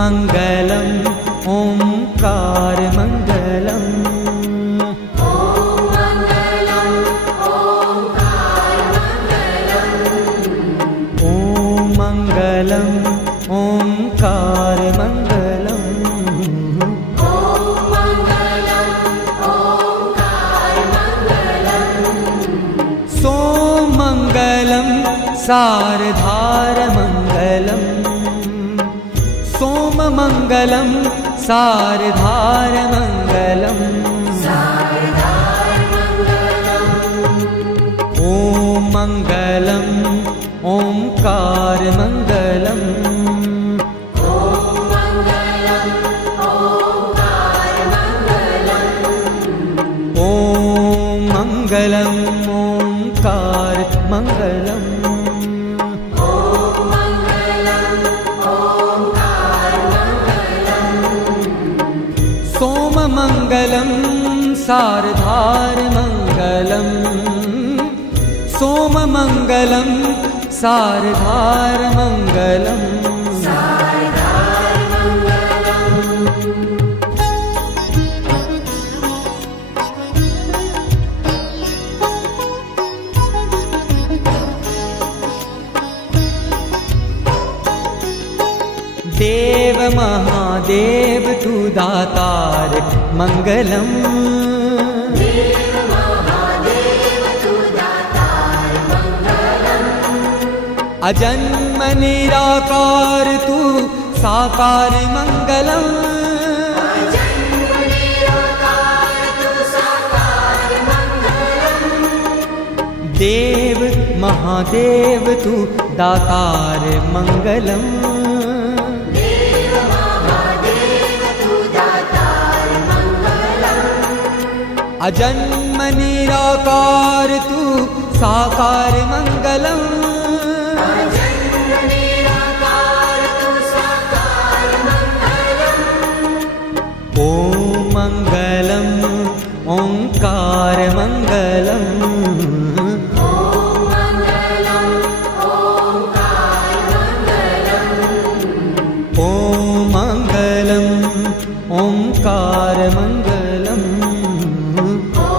मंगलम ओंकार मंगलम। ॐ मङ्गलम् ओङ्कार मङ्गलम्। ॐ मंगलम ओंकार मंगलम। ॐ मङ्गलम् ओङ्कार मङ्गलम्। सोमंगलम सारधार मंगलम। सोममंगलम सारधार मंगलम। सारधार मङ्गलम्। ॐ मंगलम ओंकार मंगलम। ॐ मङ्गलम् ओङ्कार मङ्गलम्। ॐ मंगलम ओंकार मंगलम। सोममंगलम सारधार मंगलम। सोममंगलम सारधार मंगलम। सारधार मङ्गलम्। देव महादेव तू दातार मंगलम। देव महादेव तु दातार मङ्गलम्। अजन्म निराकार तू साकार मंगलम। जन्म निराकार तु साकार मङ्गलम्। देव महादेव तू दातार मंगलम। देव महादेव तु दातार मङ्गलम्। अजन्म निराकार तू साकार मंगलम। जन्म निराकार तु साकार मङ्गलम्। ॐ मंगलम ओंकार मंगलम। ॐ मङ्गलम् ओङ्कार मङ्गलम्। ॐ मंगलम ओंकार मंगलम। ॐ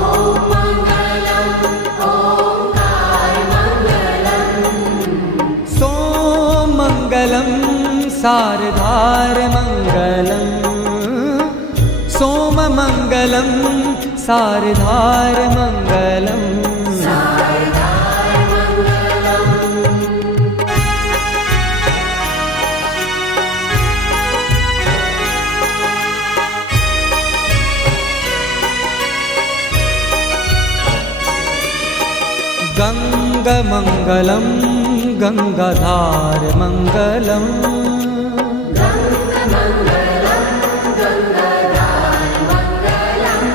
मङ्गलम् ओङ्कार मङ्गलम्। सोमंगलम सारधार मंगलम। सोममंगलम सारधार मंगलम। सारधार मङ्गलम्। गंगमंगलम गंगाधार मंगलम। गङ्गमङ्गलं गङ्गाधार मङ्गलम्।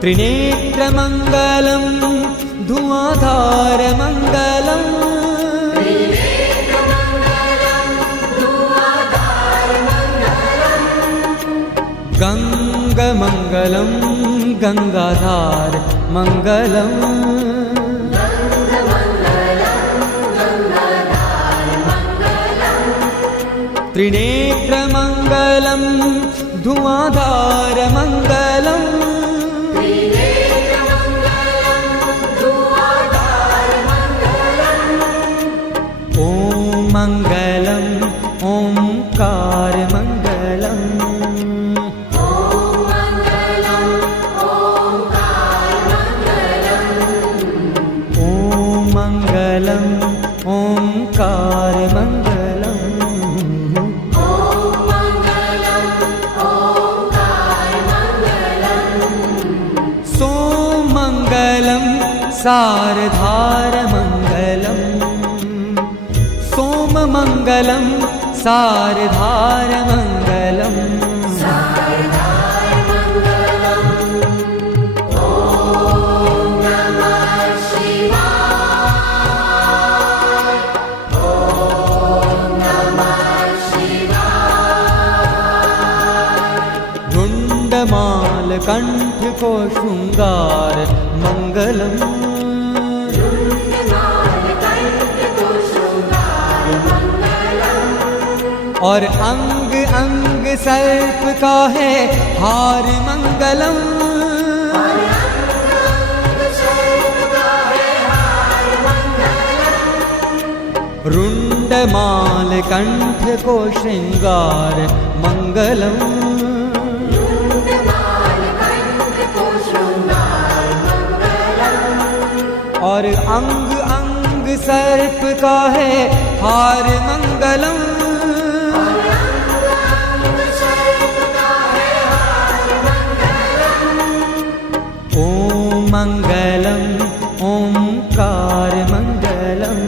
त्रिनेत्रमंगलम धुआंधार मंगलम। त्रिनेत्रमङ्गलं धुआधार मङ्गलम्। गंगमंगलम गंगाधार मंगलम। त्रिनेत्रमंगलम धुआंधार मंगलम। त्रिनेत्रमङ्गलं धुआधार मङ्गलम्। ॐ मंगलम ओंकार मंगलम। ॐ मङ्गलम् ओङ्कार मङ्गलम्। ॐ मंगलम ओंकार मंगलम। ॐ मङ्गलम् ओङ्कार मङ्गलम्। सोमंगलम सारधार मंगलम। सोममंगलम सारधार मंगलम। सारधार मङ्गलम्। ॐ नमः को श्रृंगार मंगलम। और अंग अंग सर्प का है हार मंगलम। रुंडमाल कंठ को श्रृंगार मंगलम। और अंग अंग सर्प का है हार मंगलम। ओम मंगलम ओंकार मंगलम।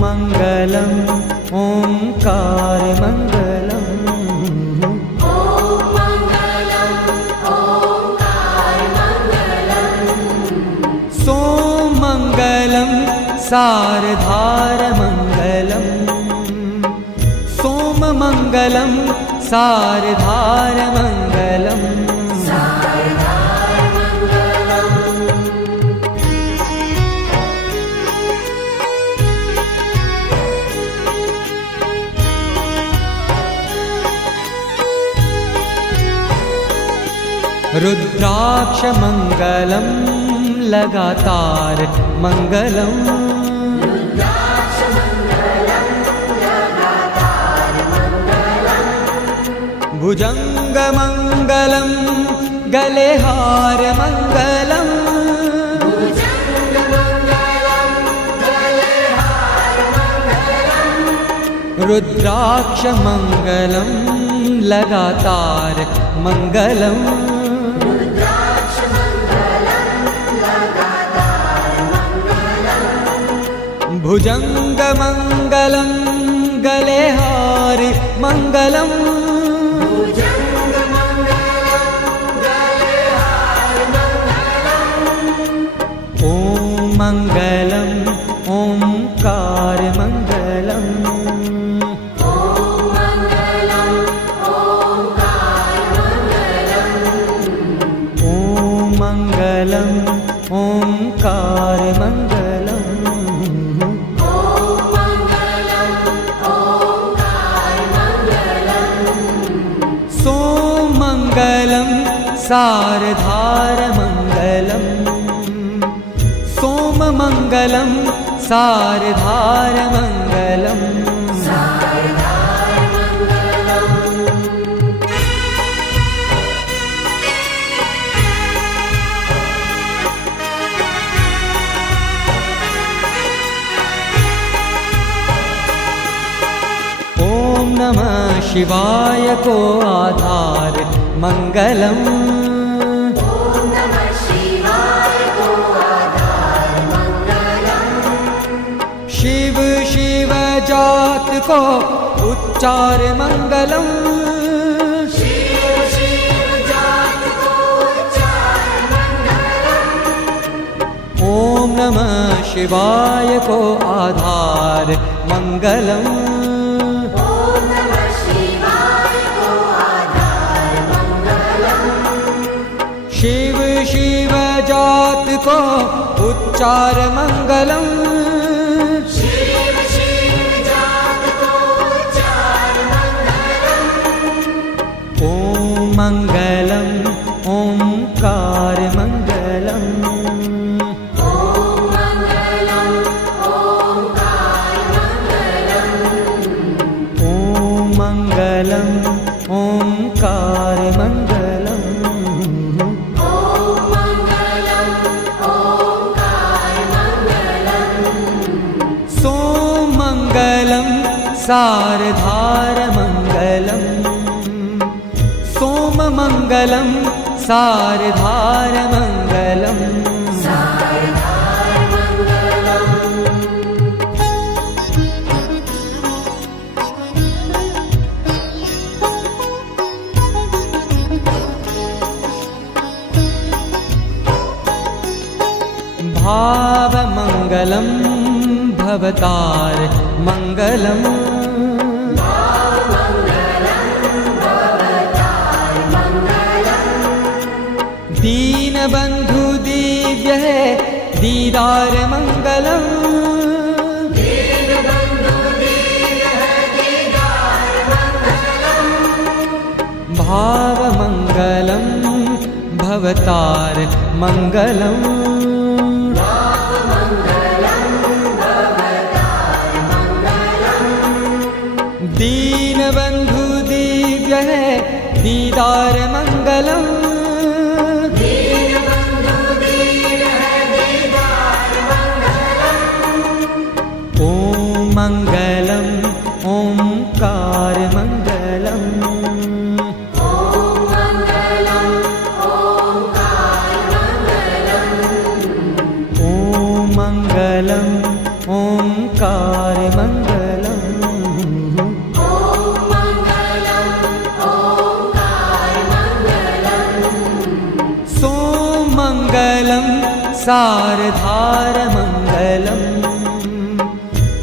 मंगलम ओंकार मंगलम। सोम मंगलम सारधार मंगलम। सोम मंगलम सारधार मंगलम। रुद्राक्ष मंगलम लगातार मंगलम। भुजंग मंगलम गले हार मंगलम। रुद्राक्ष मंगलम लगातार मंगलम। भुजंग मंगलम गले हार मंगलम। ओम मंगलम ओंकार मंगलम। ओम मंगलम ओंकार मंगलम। सोम मंगलम सारधार मंगलम। सोम मंगलम सारधार मंगलम। ओम नमः शिवाय को आधार मंगलम। शिव शिव जात को उच्चार मंगलम। ओम नमः शिवाय को आधार मंगलम। शिव शिव जात को उच्चार मंगलम। ओम मंगलम ओंकार मंगलम। ओम मंगलम ओंकार मंगलम। सोम मंगलम सारधार मंगलम। सोम मंगलम सारधार मंगलम। भाव मंगलम भवतार मंगलम। दीदार मंगलम। भाव मंगलम भवतार मंगलम। दीन बंधु दिव्य है दीदार मंगलम। ओम मंगलम ओंकार मंगलम। ओम मंगलम ओंकार मंगलम। सोम मंगलम सारधार मंगलम।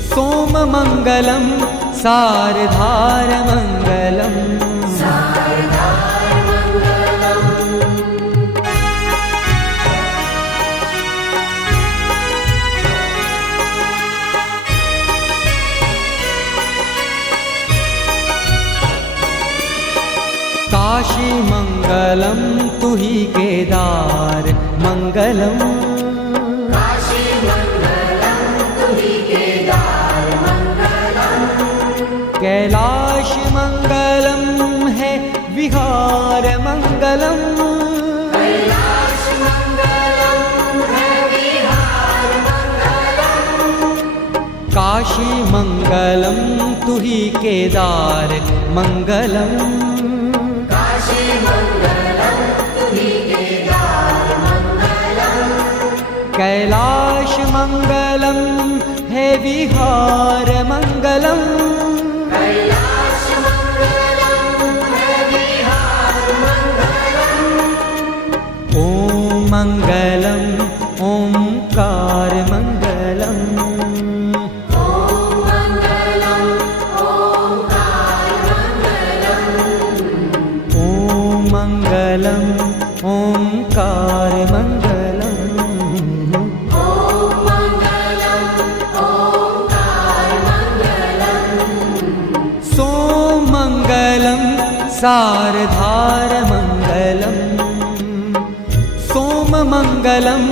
सोम मंगलम सारधार मंगलम। काशी मंगलम तुही केदार मंगलम। कैलाश मंगलम है विहार मंगलम। काशी मंगलम तुही केदार मंगलम। कैलाश मंगलम है विहार मंगलम। ओम मंगलम ओंकार मंगलम। ओम मंगलम ओंकार मंगलम। सोम मंगलम सारधार मंगलम। सोम मंगलम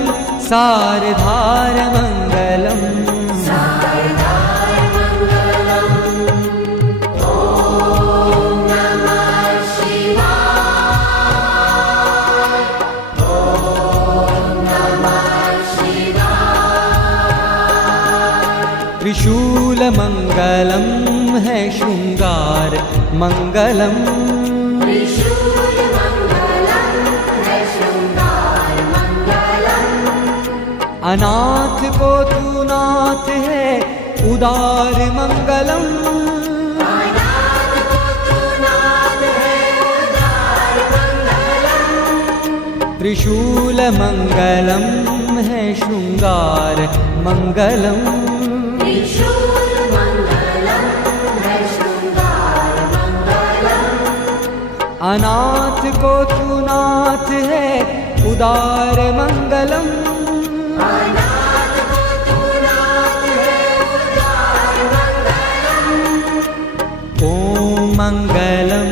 सारधार मंगलम। त्रिशूल मंगलम है श्रृंगार मंगलम। अनाथ को तू नाथ है उदार मंगलम। त्रिशूल मंगलम है श्रृंगार मंगलम। अनाथ को तू नाथ है उदार मंगलम। ओम मंगलम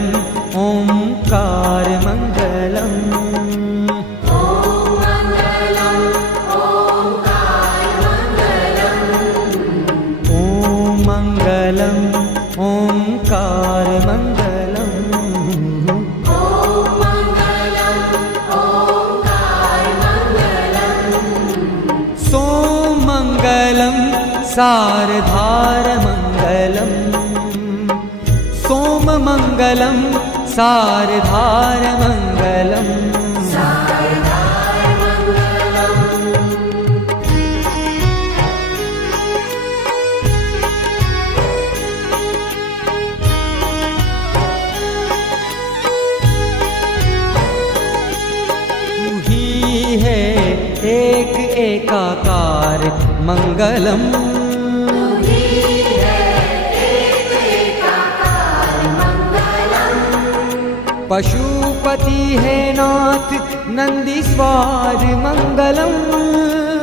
ओंकार मंगलम। ओम मंगलम ओंकार मंगलम। सोम मंगलम सारधार मंगलम। सोम मंगलम सारधार मंगलम। तू ही है एक एकाकार मंगलम। पशुपति है नाथ नंदीश्वर मंगलम।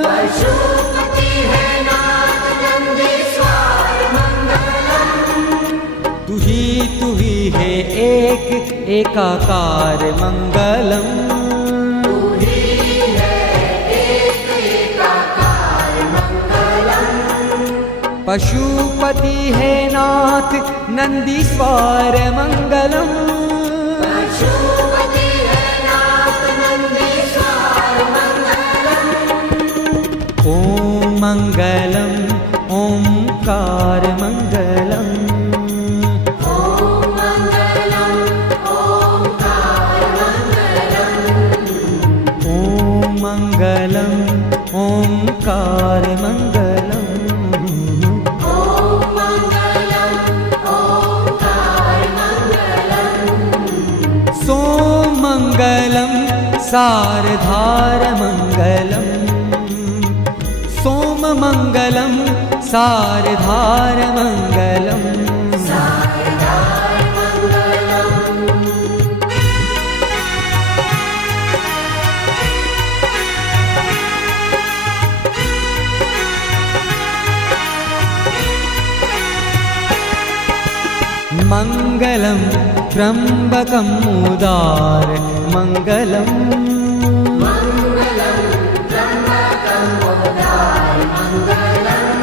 पशुपति है नाथ नंदीश्वर मंगलम। तू ही है एक एकाकार मंगलम। तू ही है एक एकाकार मंगलम। पशुपति है नाथ नंदीश्वर मंगलम। पशुपति है नाथ नंदीश्वर मंगलम। ओम मंगलम ओंकार मंगलम। ओम मंगलम ओंकार मंगलम। ओम मंगलम ओंकार मंगलम। ओम मंगलम ओंकार मंगलम। सोम मंगलम सारधार मंगलम। सोम मंगलम सारधार मंगलम। सारदार मंगलम। मंगलम त्र्यंबकं उदार मंगलम। मंगलम त्र्यंबकं उदार मंगलम।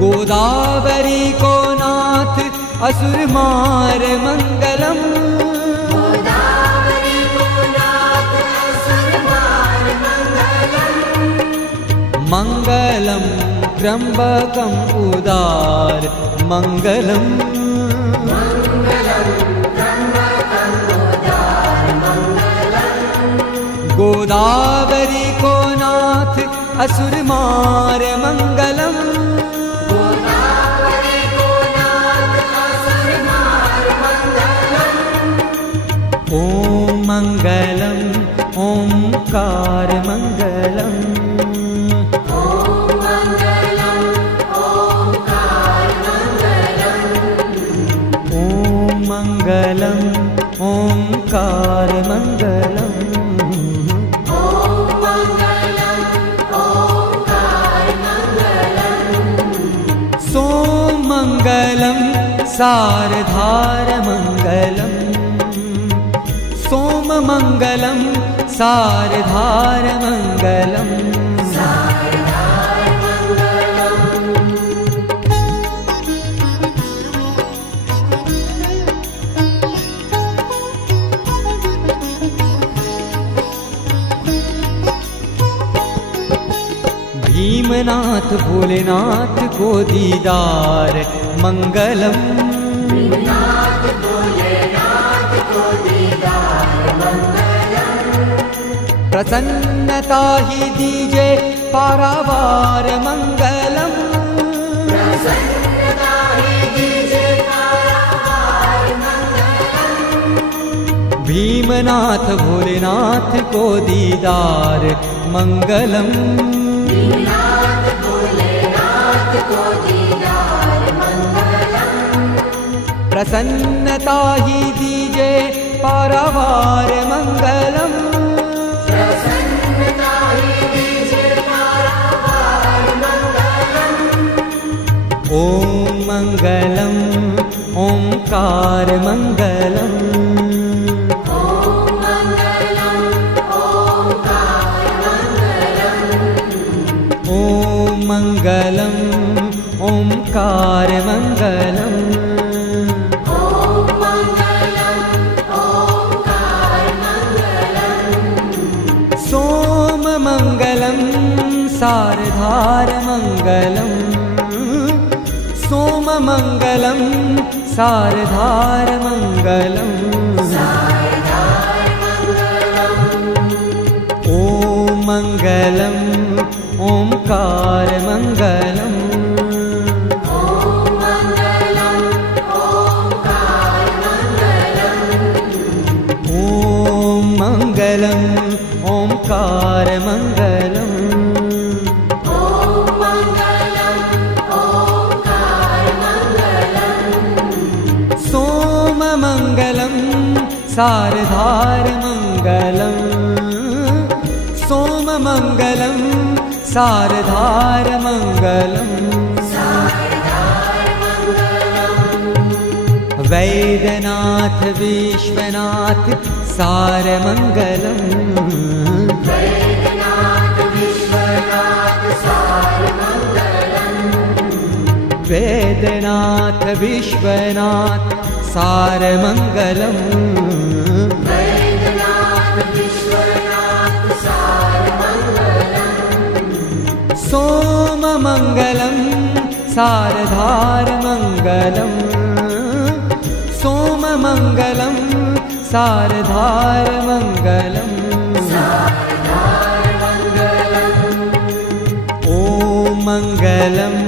गोदावरी को नाथ असुर मार मंगलम। गोदावरी को नाथ असुर मार मंगलम। मंगलम त्र्यंबकं उदार मंगलम। मंगलम त्र्यंबकं उदार मंगलम। गोदावरी को नाथ असुर मार मंगलम। गोदावरी को नाथ असुर मार मंगलम। ओम मंगलम ओंकार मंगलम। ओम मंगलम ओंकार मंगलम। ओम मंगलम ओंकार मंगलम। ओम मंगलम ओंकार मंगलम। सोम मंगलम सारधार मंगलम। सोम मंगलम सारधार मंगलम। सारदार मंगलम। भीमनाथ भोलेनाथ को दीदार मंगलम। नाथ भोलेनाथ को दीदार मंगलम। प्रसन्नता ही दीजे पारावार मंगलम। प्रसन्नता ही दीजे पारावार मंगलम। भीमनाथ भोलेनाथ को दीदार मंगलम। नाथ भोलेनाथ को दीदार मंगलम। प्रसन्नता ही दीजे पारावार मंगलम। प्रसन्नता ही दीजे पारावार मंगलम। ओम मंगलम ओंकार मंगलम। ओम मंगलम ओंकार मंगलम। ओम मंगलम ओंकार मंगलम। ओम मंगलम ओंकार मंगलम। सोम मंगलम सारधार मंगलम। सोम मंगलम सारधार मंगलम। सारदार मंगलम। ओम मंगलम ओंकार मंगलम। ओम मंगलम ओंकार मंगलम। ओम मंगलम ओंकार मंगलम। ओम मंगलम ओंकार मंगलम। सोम मंगलम सारधार मंगलम। सोम मंगलम सारधारमङ्गलम् वैद्यनाथ विश्वनाथ सारमङ्गलम् वैद्यनाथ विश्वनाथ सारमङ्गलम् सोममङ्गलं सारधारमङ्गलम् सोममङ्गलं सारधारमङ्गलम् ॐ मङ्गलम्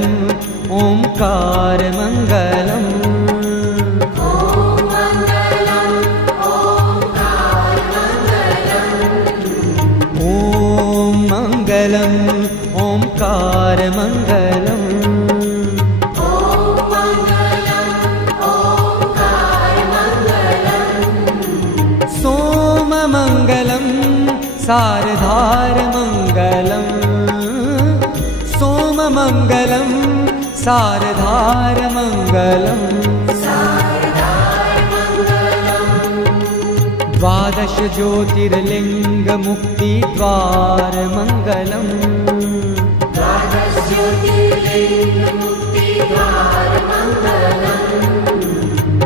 ओंकारमङ्गलम् ॐ मङ्गलम् ओंकारमङ्गलम् सोममङ्गलं सारधारमङ्गलम् सोममङ्गलं सारधारमङ्गलम् द्वादश ज्योतिर्लिङ्गमुक्तिद्वारमङ्गलम्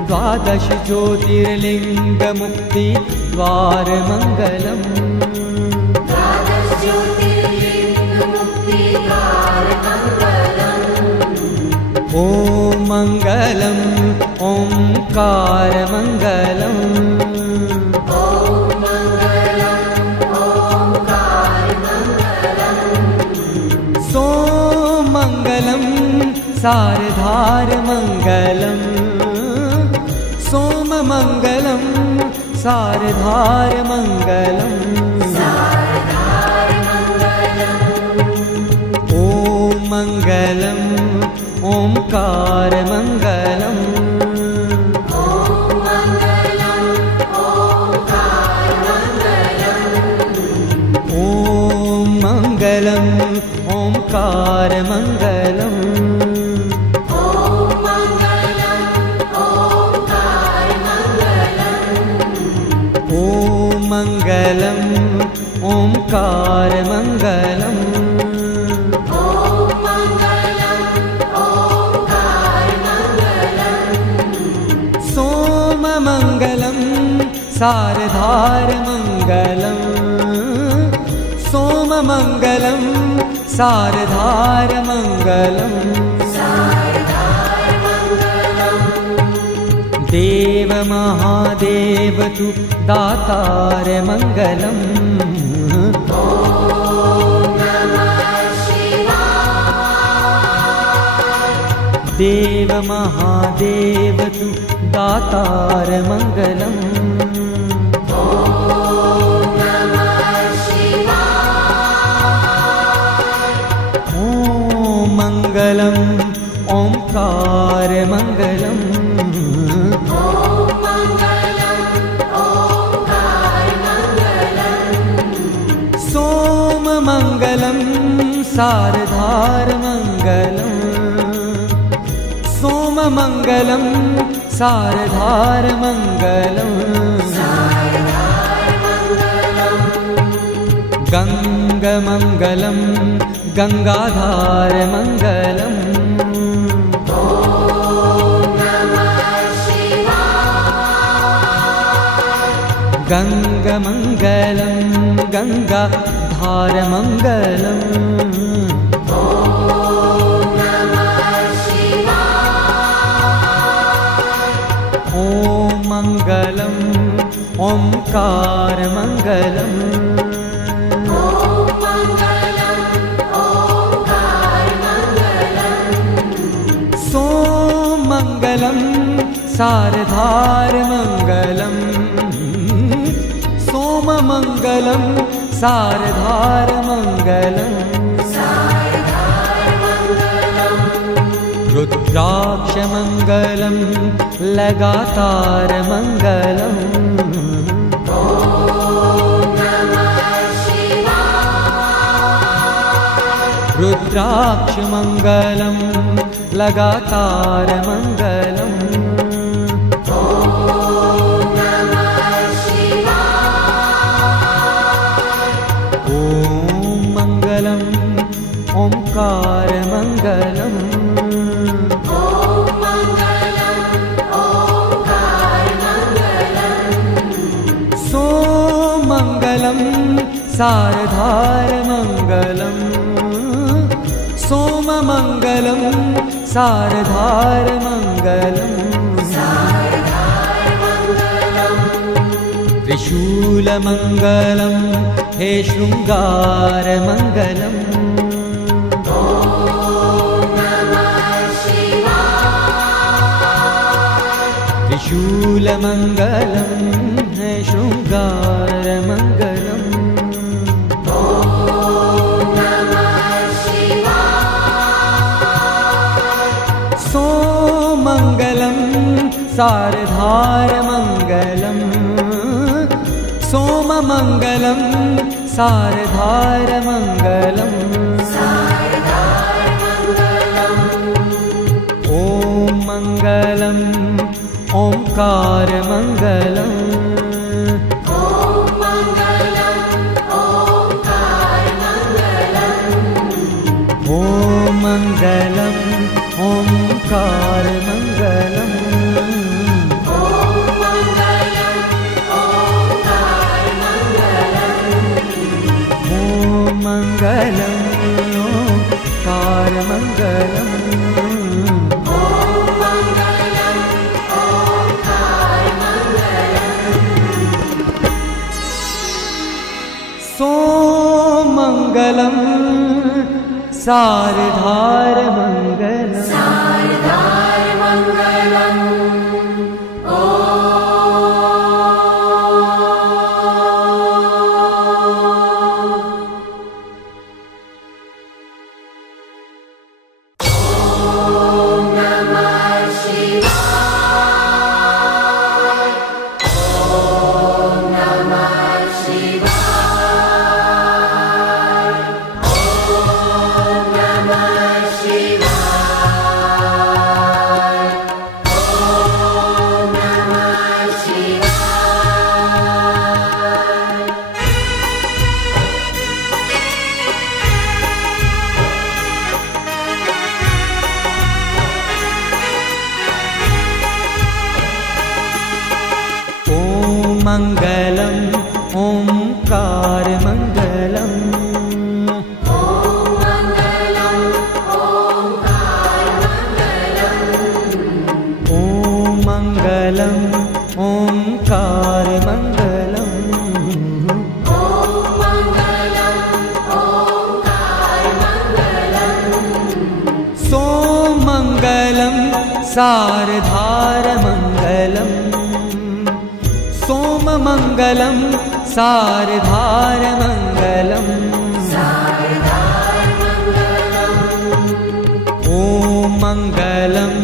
द्वादश ज्योतिर्लिङ्गमुक्तिद्वारमङ्गलम् ॐ मङ्गलम् ओंकारमङ्गलम् सोममङ्गलं सारधारमङ्गलम् सोममङ्गलं सारधारमङ्गलम् ॐ मङ्गलम् ओंकारमङ्गलम् ॐ मङ्गलम् ओंकारमङ्गलम् ॐ मङ्गलम् ओंकारमङ्गलम् सोममङ्गलं सारधारमङ्गलम् सोममङ्गलं सारधारमङ्गलम् देव महादेव तु दातारमङ्गलम् देव महादेव तु दातारमङ्गलम् ॐ मङ्गलम् ओंकारमङ्गलम् सोममङ्गलं सारधारमङ्गलम् सोममङ्गलं सारधारमङ्गलम् गङ्गमङ्गलं गङ्गाधारमङ्गलम् गङ्गमङ्गलं गङ्गाधारमङ्गलम् ॐ मङ्गलम् ओंकारमङ्गलम् सोममङ्गलं सारधारमङ्गलम् सोममङ्गलं सारधारमङ्गलम् रुद्राक्षमङ्गलं लगातारमङ्गलम् रुद्राक्ष मंगलम लगातार मंगलम। ॐ नमः शिवाय। ॐ मंगलम ओंकार मंगलम। ॐ मङ्गलम् ओङ्कार मङ्गलम्। सोमंगलम सारधार मंगलम। सोममंगलम सारधार मंगलम। त्रिशूलमंगलम हे शृंगार मंगलम। ॐ नमः शिवाय। त्रिशूलमंगलम हे शृंगार मंगलम। ॐ नमः शिवाय। सोमंगलम सारधार मंगलम। सोममंगलम सारधार मंगलम। ॐ मंगलम ओंकार मंगलम। ॐ मङ्गलम् ओङ्कार मङ्गलम्। ॐ मंगलम ओंकार मंगलम। ॐ मङ्गलम् ओङ्कार मङ्गलम्। ॐ मंगलम ओंकार मंगलम। ॐ मङ्गलम् ओङ्कार मङ्गलम्। सोमंगलम सारधार मंगलम। सारधार मङ्गलम्। ॐ नमः शिवाय। ॐ नमः शिवाय। ॐ नमः शिवाय। ॐ नमः शिवाय। ॐ मंगलम ओंकार मंगलम। ॐ मङ्गलम् ओङ्कार मङ्गलम्। ॐ मंगलम ओंकार मंगलम। ॐ मङ्गलम् ओङ्कार मङ्गलम्। सोमंगलम सारधार मंगलम। सोममंगलम सारधार मंगलम। सारधार मङ्गलम्। ॐ मंगलम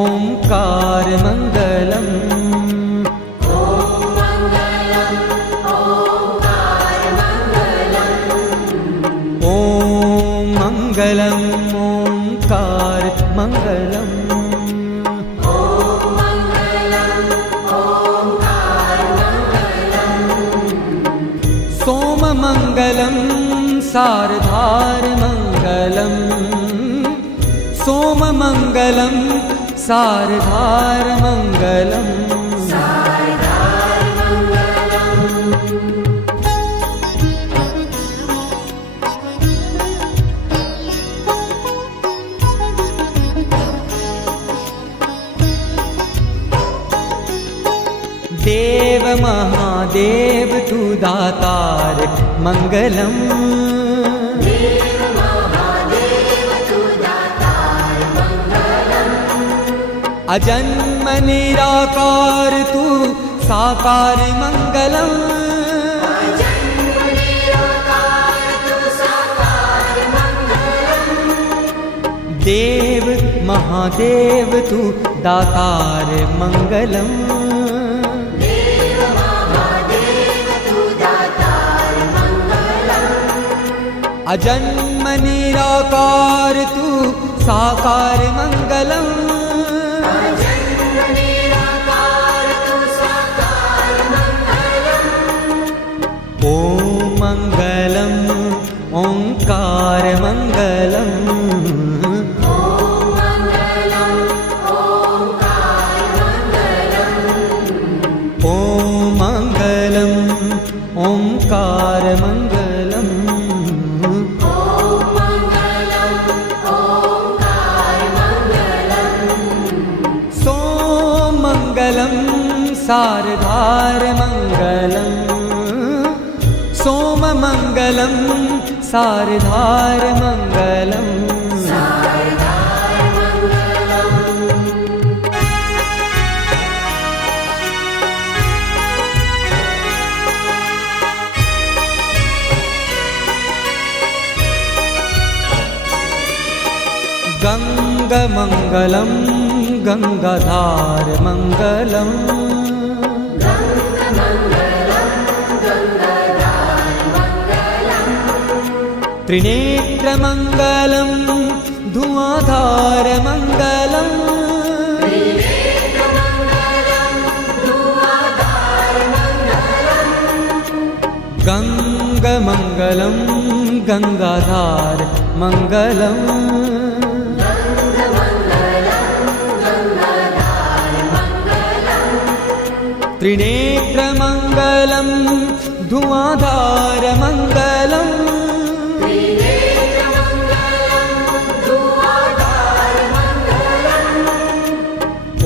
ओंकार मंगलम। ॐ मङ्गलम् ओङ्कार मङ्गलम्। ॐ मंगलम ओंकार मंगलम। ॐ मङ्गलम् ओङ्कार मङ्गलम्। सोममंगलम सारधार मंगलम। सोममंगलम सारधार मंगलम। सारधार मङ्गलम्। देव महादेव तू दातार मंगलम। देव महादेव तु दातार मङ्गलम्। अजन्म निराकार तू साकार मंगलम। अजन्म निराकार तु साकार मङ्गलम्। देव महादेव तू दातार मंगलम। देव महादेव तु दातार मङ्गलम्। अजन्म निराकार तू साकार मंगलम अजन्म निराकार तू साकार मंगलम ओम मंगलम ओंकार मंगलम ओम मंगलम ओंकार मंगलम ओम मंगलम ओंकार मंगलम ओम मंगलम ओंकार मंगलम सोमंगलम सारधार मंगलम सोममंगलम सारधार मंगलम सारदार मंगलम गंगमंगलम गंगाधार मंगलम गंगमंगलम गंगाधार मंगलम त्रिनेत्रमंगलम धुआंधार मंगलम त्रिनेत्रमंगलम धुआंधार मंगलम गंगमंगलम गंगाधार मंगलम त्रिनेत्रमंगलम धुआंधार मंगलम त्रिनेत्रमंगलम धुआंधार मंगलम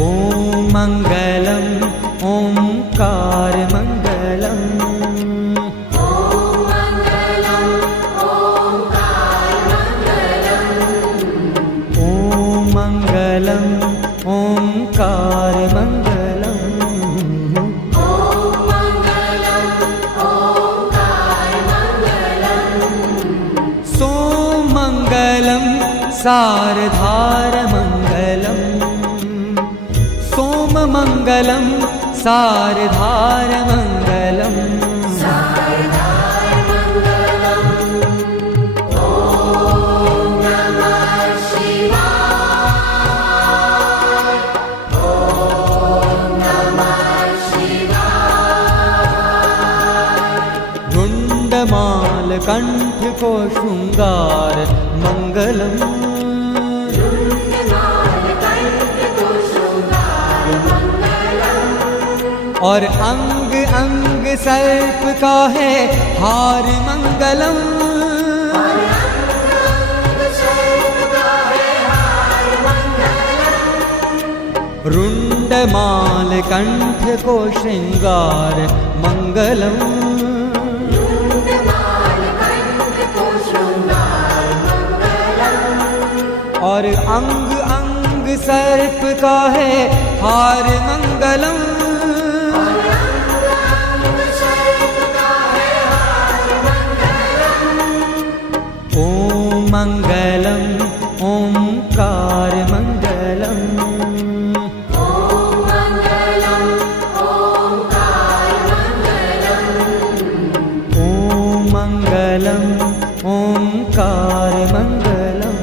ओम मंगलम ओंकार मंगलम ओम मंगलम ओंकार मंगलम ओम मंगलम ओंकार मंगलम ओम मंगलम ओंकार मंगलम सोमंगलम सारधार मंगलम सोममंगलम सारधार मंगलम सारदार मंगलम ओम नमः शिवाय ओम नमः शिवाय गुंडमाल कंठ को श्रृंगार मंगलम रुंडमाल कंठ को श्रृंगार मंगलम और अंग अंग सर्प का है हार मंगलम और अंग अंग सर्प का है हार मंगलम रुंडमाल कंठ को श्रृंगार मंगलम रुंडमाल कंठ को श्रृंगार मंगलम और अंग अंग सर्प का है हार मंगलम और अंग अंग सर्प का है हार मंगलम ओम मंगलम ओंकार मंगलम ओम मंगलम ओंकार मंगलम ओम मंगलम ओंकार मंगलम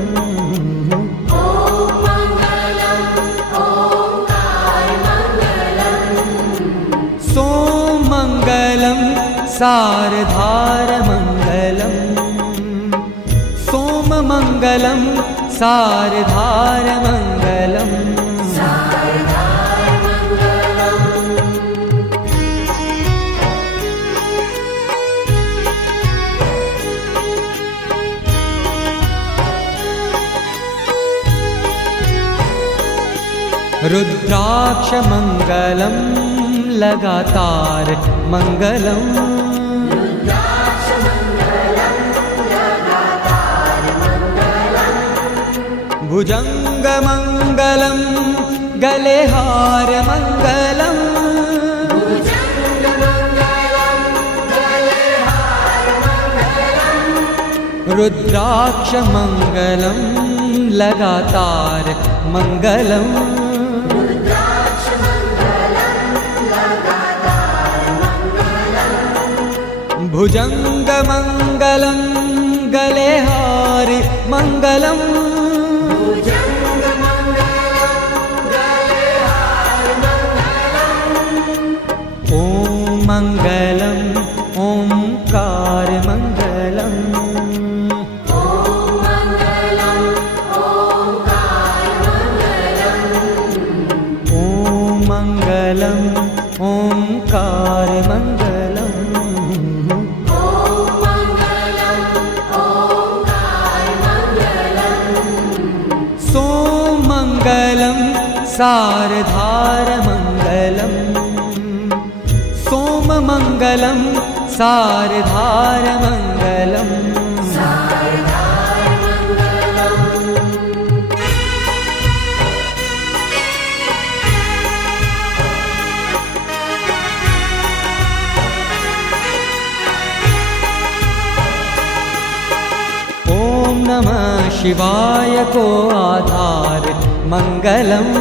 ओम मंगलम ओंकार मंगलम सोमंगलम सारधार मंगलम सोममंगलम सारधार मंगलम सारदार मंगलम रुद्राक्ष मंगलम लगातार मंगलम रुद्राक्ष मंगलम लगातार मंगलम भुजंग मंगलम गले हार मंगलम भुजंग मंगलम गले हार मंगलम रुद्राक्ष मंगलम लगातार मंगलम रुद्राक्ष मंगलम लगातार मंगलम भुजंग मंगलम गले हार मंगलम भुजङ्गमङ्गलं गले हारमङ्गलम् ॐ मङ्गलम् ओंकारमङ्गलम् ॐ मङ्गलम् ओंकारमङ्गलम् सोमङ्गलं सारधारमङ्गलम् सोममङ्गलं सारधारमङ्गलम् ॐ नमः शिवाय को आधार मंगलम्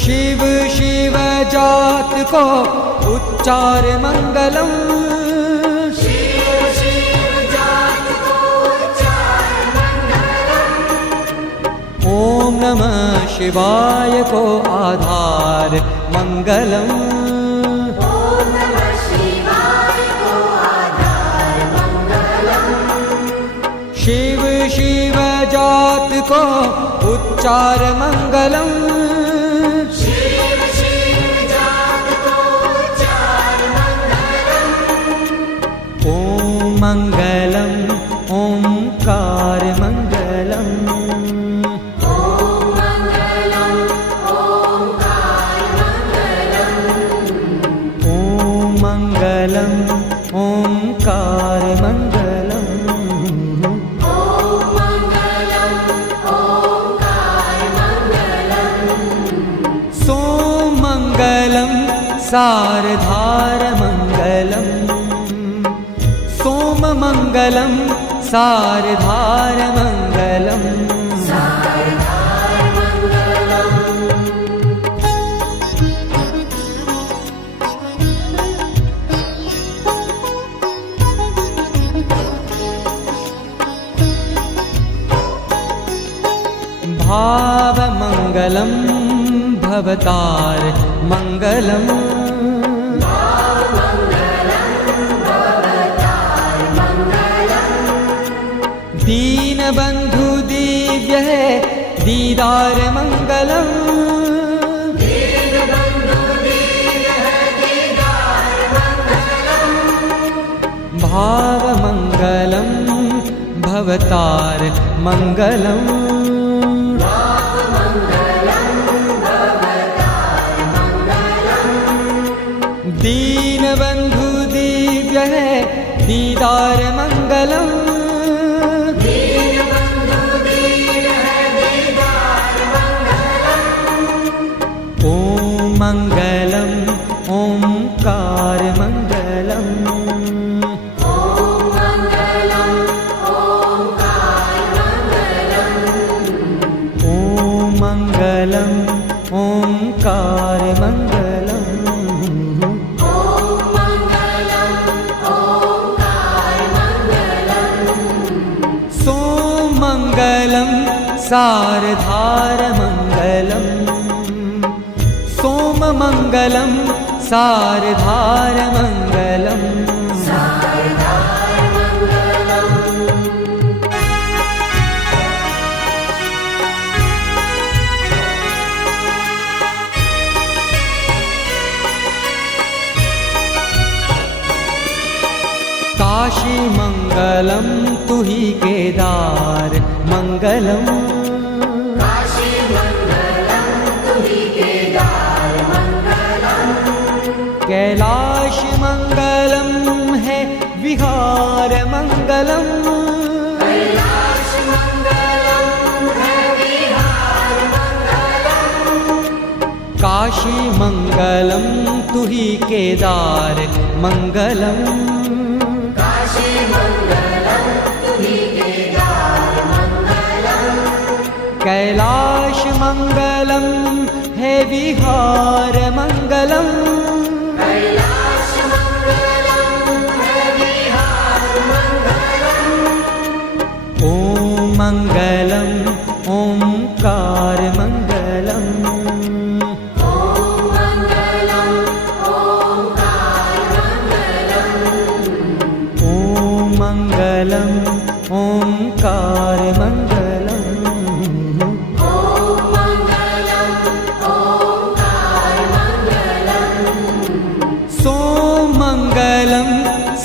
शिव शिव जात को उच्चार मंगलम ओम नमः शिवाय को आधार मंगलम शिव शिव जात को उच्चार मंगलम मंगलम ओंकार मंगलम ओम मंगलम ओंकार मंगलम सोमंगलम सारधार मंगलम सोममङ्गलं सारधारमङ्गलम् भावमङ्गलं भवतार मङ्गलम् दीनबन्धु दिव्य है दीदार मंगलम भाव मंगलम भवतार मंगलम दीनबन्धु दिव्य है दीदार मंगलम मंगलम ओंकार मंगलम ओम मंगलम ओंकार मंगलम सोमंगलम सारधार मंगलम सोममङ्गलं सारधारमङ्गलम् काशी मंगलम तुही केदार मंगलम कैलाश मंगलम है विहार मंगलम काशी मंगलम तुही केदार मंगलम कैलाश मंगलम है विहार मंगलम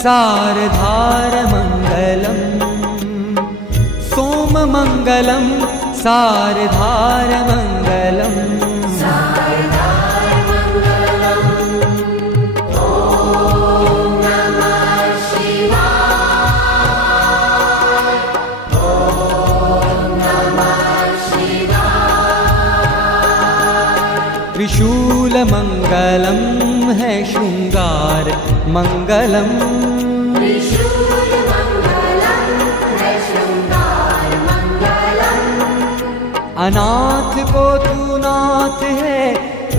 सारधारमङ्गलम् सोममङ्गलं सारधारमङ्गलम् त्रिशूलमङ्गलं है शृंगार मंगलम् अनाथ को तू नाथ है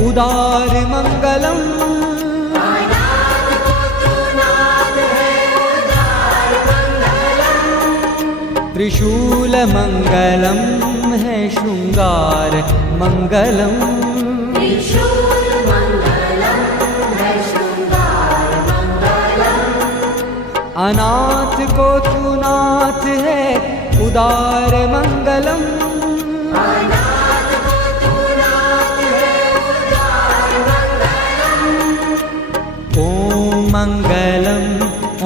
उदार मंगलम् त्रिशूलमङ्गलं है शृंगार मंगलम् अनाथ को तू नाथ है उदार मंगलम् ओम मंगलम्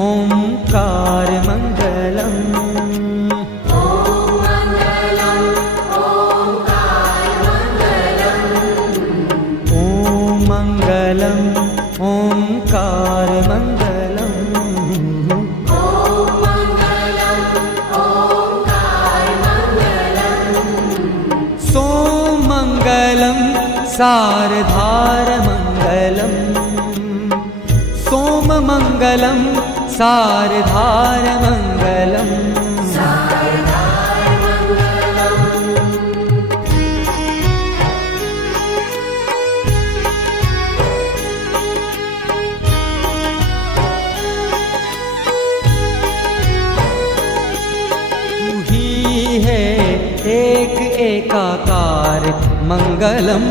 ओंकार मंगलम् ओम मंगलम् ओंकार मंगलम् सोममङ्गलं सारधारमङ्गलम् सोममङ्गलं सारधारमङ्गलम् तू ही है एक एकाकार मंगलम्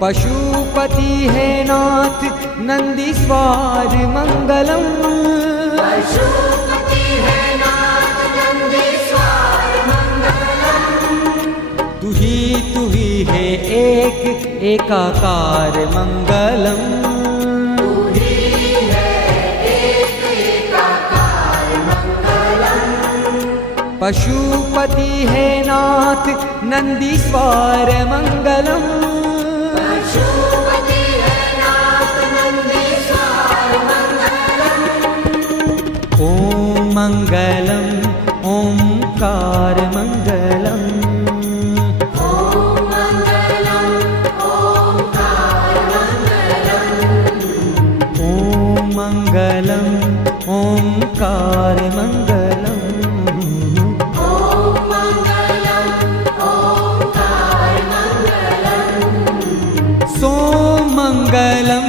पशुपति है नाथ नंदीश्वर मंगलम् तू ही है एक एकाकार मंगलम् पशुपति है नाथ नंदीश्वर मंगलम् ओम मंगलम् ओंकार मंगलम् ओम मंगलम् ओंकार मंगलम् सोममङ्गलं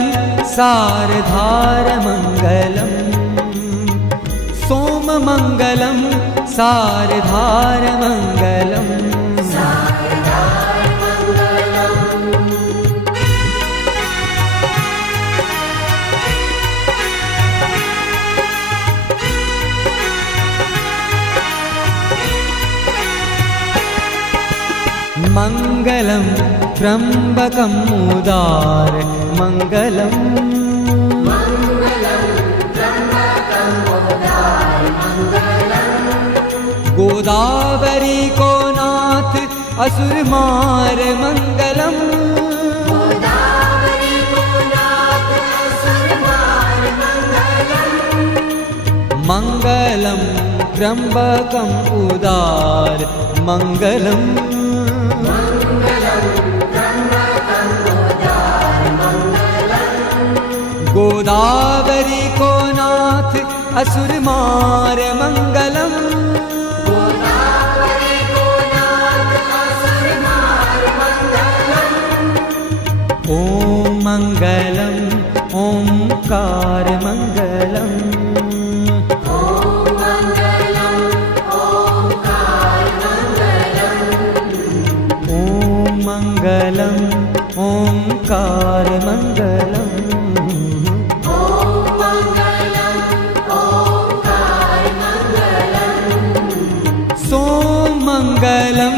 सारधारमङ्गलम् सोममङ्गलं सारधारमङ्गलम् मंगलं त्र्यंबकं उदार मंगलम् गोदावरी को नाथ असुर मार मंगलम् मंगलं त्र्यंबकं उदार मंगलम् गोदावरी को नाथ असुर मार मंगलम् ओम मंगलम् ओंकार मंगलम् ओम मंगलम् ओंकार मंगलम् सोममङ्गलं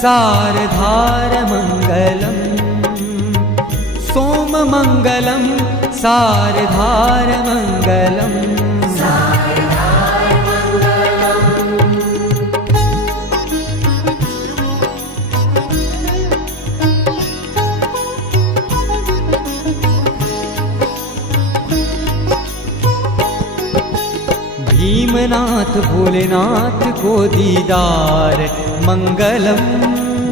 सारधारमङ्गलम् सोममङ्गलं सारधारमङ्गलम् भीमनाथ भोलेनाथ को दीदार मंगलम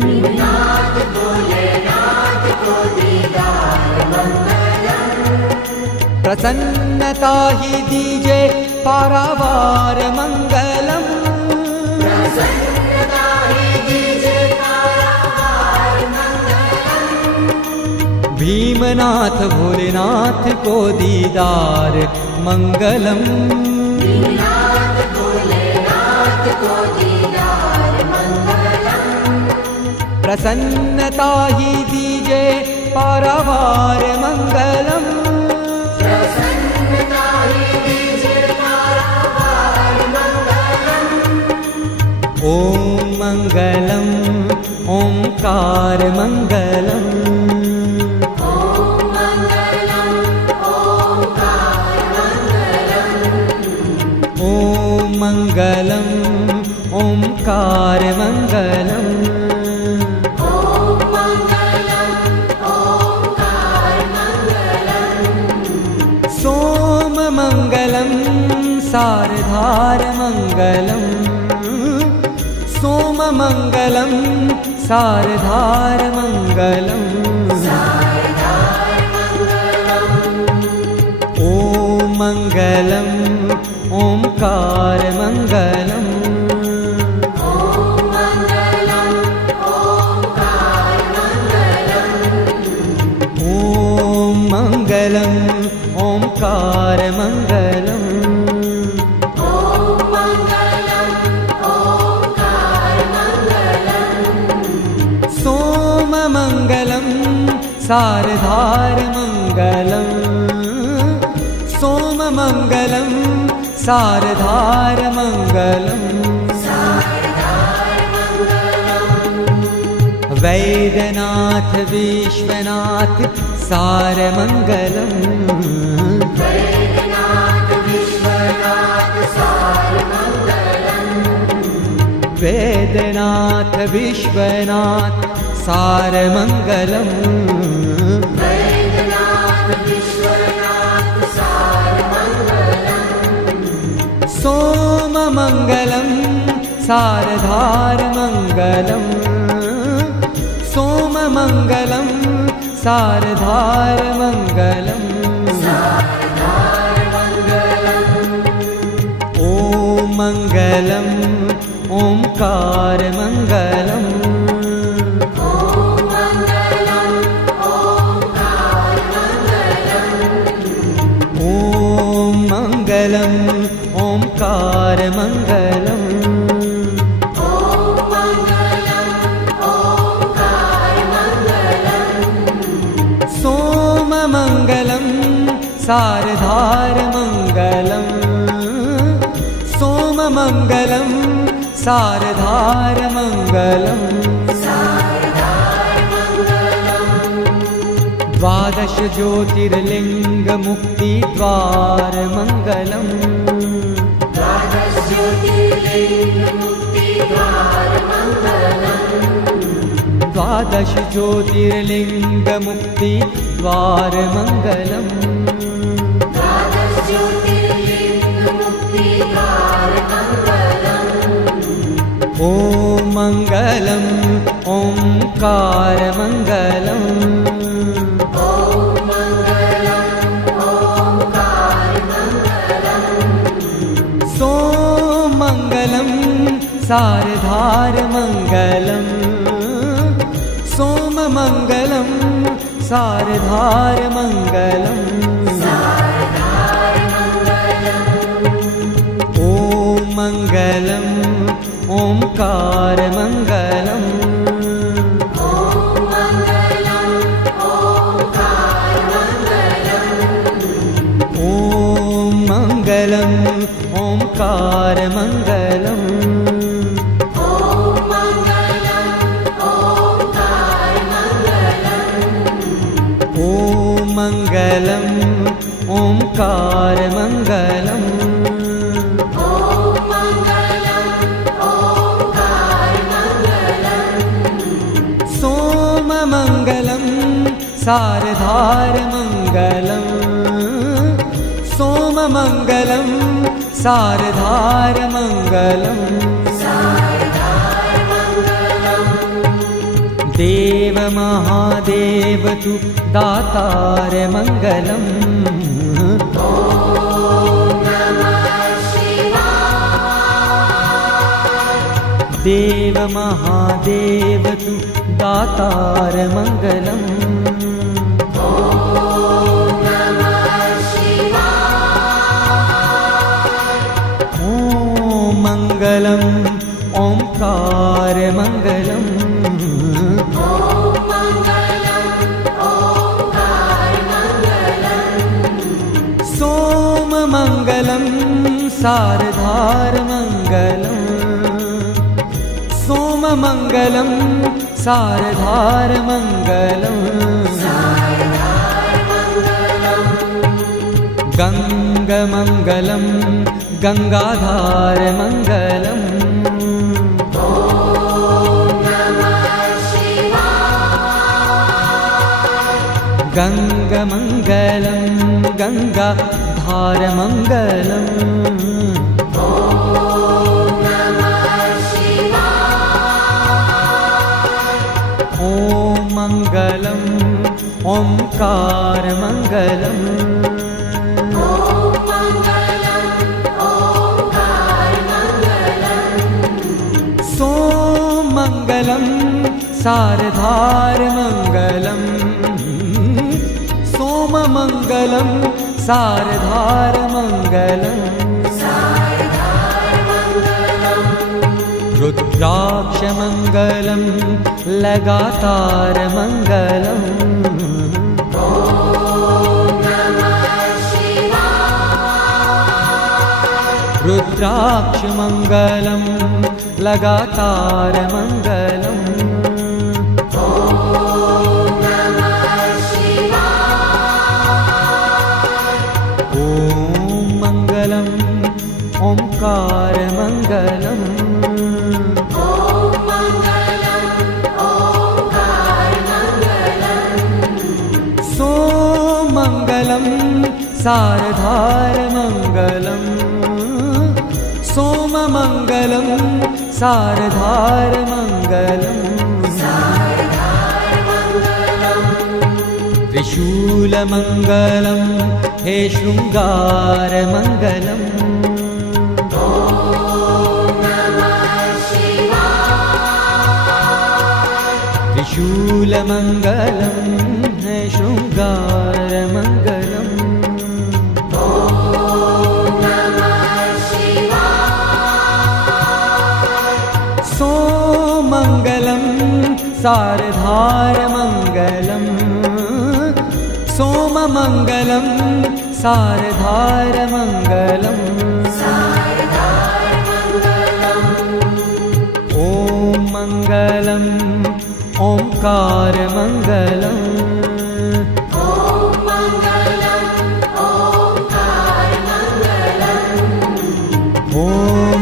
भीमनाथ भोलेनाथ को दीदार मंगलम प्रसन्नता ही दीजे पारावार मंगलम प्रसन्नता ही दीजे पारावार मंगलम भीमनाथ भोलेनाथ को दीदार मंगलम भीमनाथ भोलेनाथ को दीदार मंगलम प्रसन्नता ही दीजे पारावार मंगलम प्रसन्नता ही दीजे पारावार मंगलम ओम मंगलम ओंकार मंगलम मंगलम ओंकार मंगलम ओम मंगलम ओंकार मंगलम सोम मंगलम सारधार मंगलम सोम मंगलम सारधार मंगलम सारधार मंगलम ओम मंगलम ओंकार मंगलम ओम मंगलम ओंकार मंगलम ओम मंगलम ओंकार मंगलम ओम मंगलम ओंकार मंगलम सोम मंगलम सारधार मंगलम सोम मंगलम सारधार मंगलम सारधार मंगलम वैद्यनाथ विश्वनाथ सार मंगलम वैद्यनाथ विश्वनाथ सार मंगलम वैद्यनाथ विश्वनाथ सार मंगलम वैद्यनाथ विश्वनाथ सार मंगलम सोम मंगलम सारधार मंगलम सोम मंगलम सारधार मंगलम सारधार मंगलम ओम मंगलम ओंकार मंगलम ओम मंगलम ओंकार मंगलम ओम मंगलम ओंकार मंगलम ओम मंगलम ओंकार मंगलम सोम मंगलम सारधार मंगलम सोम मंगलम सारधार मंगलम सारधार मंगलम द्वादश ज्योतिर्लिंग मुक्ति द्वार मंगलम द्वादश ज्योतिर्लिंग मुक्ति द्वार मंगलम द्वादश ज्योतिर्लिंग मुक्ति द्वार मंगलम द्वादश ज्योतिर्लिंग मुक्ति द्वार मंगलम ओम मंगलम ओंकार मंगलम ओम मंगलम ओंकार मंगलम सोम मंगलम सारधार मंगलम सोम मंगलम सारधार मंगलम सारधार मंगलम ओम मंगलम ओंकार मंगलम ओम मंगलम ओंकार मंगलम ओम मंगलम ओंकार मंगलम ओम मंगलम ओंकार मंगलम ओंकारमंगलम् सोममंगलं सारधारमंगलम् सोममंगलं सारधारमंगलम् देव महादेव तु दातारमंगलम् देव महादेव तु दातारमंगलम् ॐ मंगलम् ओंकारमंगलम् सोममंगलं सारधारमंगलम् सोममंगलं सारधारमंगलम् गंगमंगलं गंगाधारमंगलम् गंगमंगलं गंगाधारमंगलम् ॐ मंगलम् ओंकारमंगलम् सोममंगलं सारधारमंगलम् सोममंगलं सारधारमंगलम् रुद्राक्षमंगलं लगातारमंगलम् रुद्राक्षमंगलं लगातारमंगलम् मंगलम् ओंकारमंगलम् सोममंगलं सारधारमंगलम् सोममंगलं सारधारमंगलम् त्रिशूलमंगलं हे शृंगारमंगलम् त्रिशूलमंगलं हे शृंगारमंगलम् सोममंगलं सारधारमंगलम् सोममंगलं सारधारमंगलम् ॐ मंगलम् ओंकारमंगलम् ॐ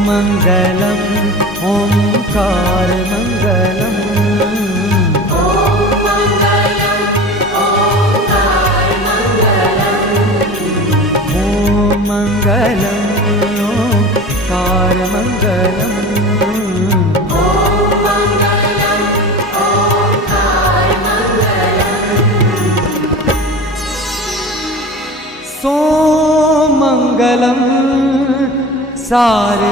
मंगलम् ओंकारमंगलम् मंगलम् ओंकारमंगलम् सोममंगलं सारधारमंगलम्